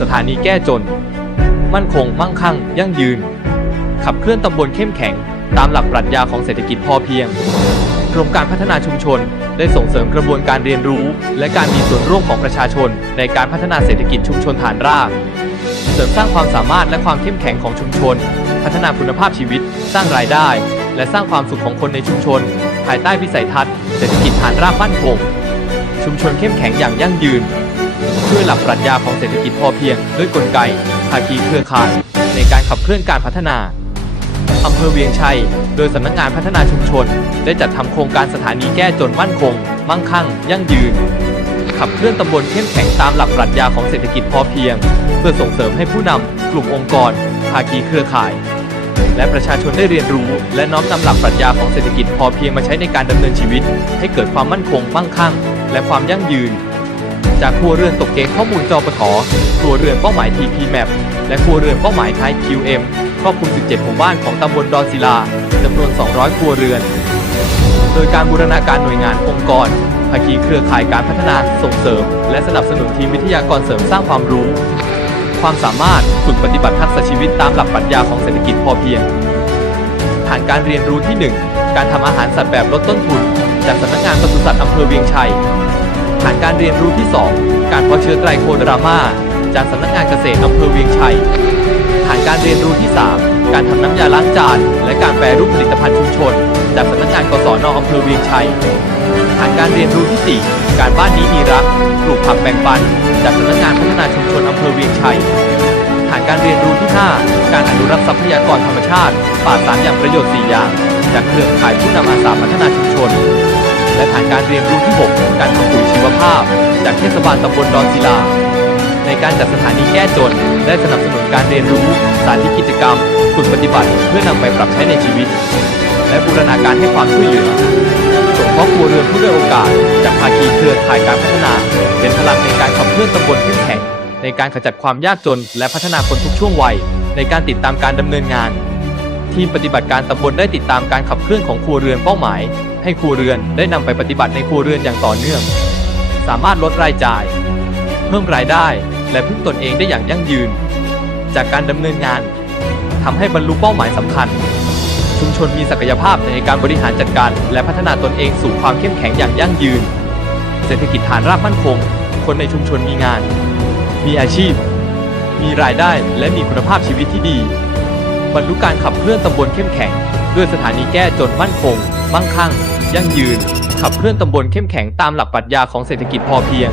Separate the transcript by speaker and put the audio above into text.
Speaker 1: สถานีแก้จน มั่นคงมั่งคั่ง ยั่งยืน ขับเคลื่อนตำบลเข้มแข็ง ตามหลักปรัชญาของเศรษฐกิจพอเพียงกรมการพัฒนาชุมชน ได้ส่งเสริมกระบวนการเรียนรู้ และการมีส่วนร่วมของประชาชน ในการพัฒนาเศรษฐกิจชุมชนฐานราก เสริมสร้างความสามารถและความเข้มแข็งของชุมชน พัฒนาคุณภาพชีวิต สร้างรายได้ และสร้างความสุขของคนในชุมชน ภายใต้วิสัยทัศน์ เศรษฐกิจฐานรากมั่นคงชุมชนเข้มแข็งอย่างยั่งยืน ด้วยหลักปรัชญาของเศรษฐกิจพอเพียง ด้วยกลไกภาคีเครือข่าย ในการขับเคลื่อนการพัฒนาอำเภอเวียงชัย โดยสำนักงานพัฒนาชุมชน ได้จัดทำโครงการสถานีแก้จนมั่นคง มั่งคั่ง ยั่งยืน ขับเคลื่อนตำบลเข้มแข็งตามหลักปรัชญาของเศรษฐกิจพอเพียง เพื่อส่งเสริมให้ผู้นำกลุ่มองค์กร ภาคีเครือข่าย และประชาชนได้เรียนรู้ และน้อมนำหลักปรัชญาของเศรษฐกิจพอเพียงมาใช้ในการดำเนินชีวิต ให้เกิดความมั่นคง มั่งคั่ง และความยั่งยืน จากครัวเรือนตกเกณฑ์ข้อมูลจอปทครัวเรือนเป้าหมาย TP Map และครัวเรือนเป้าหมายไทย QM ครอบคลุม 17 หมู่บ้านของตำบลดอนศิลาจำนวน 200 ครัวเรือน โดยการบูรณาการหน่วยงานองค์กรภาคีเครือข่ายการพัฒนาส่งเสริม และสนับสนุนทีมวิทยากรเสริมสร้างความรู้ ความสามารถฝึกปฏิบัติทักษะชีวิตตามหลักปรัชญาของเศรษฐกิจพอเพียง ฐานการเรียนรู้ที่ 1 การทำอาหารสัตว์แบบลดต้นทุน จากสำนักงานปศุสัตว์อำเภอเวียงชัยานการเรียนรู้ที่ 2 การเพาะเชื้อไตรโคดรามาจากสำนักงานเกษตรอำเภอเวียงชัย ฐานการเรียนรู้ที่ 3 การทำน้ำยาล้างจาน และการแปรรูปผลิตภัณฑ์ชุมชน จากสำนักงานกสนอำเภอเวียงชัย ฐานการเรียนรู้ที่ 4 การบ้านนี้มีรักปลูกผักแบ่งปัน จากสำนักงานพัฒนาชุมชนอำเภอเวียงชัย ฐานการเรียนรู้ที่ 5 การอนุรักษ์ทรัพยากรธรรมชาติ ป่าสารอย่างประโยชน์4อย่าง จากเครือข่ายผู้นำอาสาพัฒนาชุมชน และฐานการเรียนรู้ที่ 6 การทำปุ๋ย วภาพ จากเทศบาลตำบลดอนศิลา ในการจัดสถานีแก้จนได้สนับสนุนการเรียนรู้ สาธิตกิจกรรม ฝึกปฏิบัติเพื่อนำไปปรับใช้ในชีวิต และบูรณาการให้ความช่วยเหลือส่งคราะห์ครัวเรือนผู้ด้อยโอกาส จากภาคีเครือข่ายการพัฒนา เป็นพลังในการขับเคลื่อนตำบลเข้มแข็งในการขจัดความยากจน และพัฒนาคนทุกช่วงวัย ในการติดตามการดำเนินงาน ทีมปฏิบัติการตำบลได้ติดตามการขับเคลื่อนของครัวเรือนเป้าหมาย ให้ครัวเรือนได้นำไปปฏิบัติในครัวเรือนอย่างต่อเนื่อง สามารถลดรายจ่าย เพิ่มรายได้และพึ่งตนเองได้อย่างยั่งยืน จากการดำเนินงานทำให้บรรลุเป้าหมายสำคัญ ชุมชนมีศักยภาพในการบริหารจัดการ และพัฒนาตนเองสู่ความเข้มแข็งอย่างยั่งยืน เศรษฐกิจฐานรากมั่นคง คนในชุมชนมีงาน มีอาชีพ มีรายได้และมีคุณภาพชีวิตที่ดี บรรลุการขับเคลื่อนตำบลเข้มแข็ง ด้วยสถานีแก้จนมั่นคง มั่งคั่ง ยั่งยืน ขับเคลื่อนตำบลเข้มแข็งตามหลักปรัชญาของเศรษฐกิจพอเพียง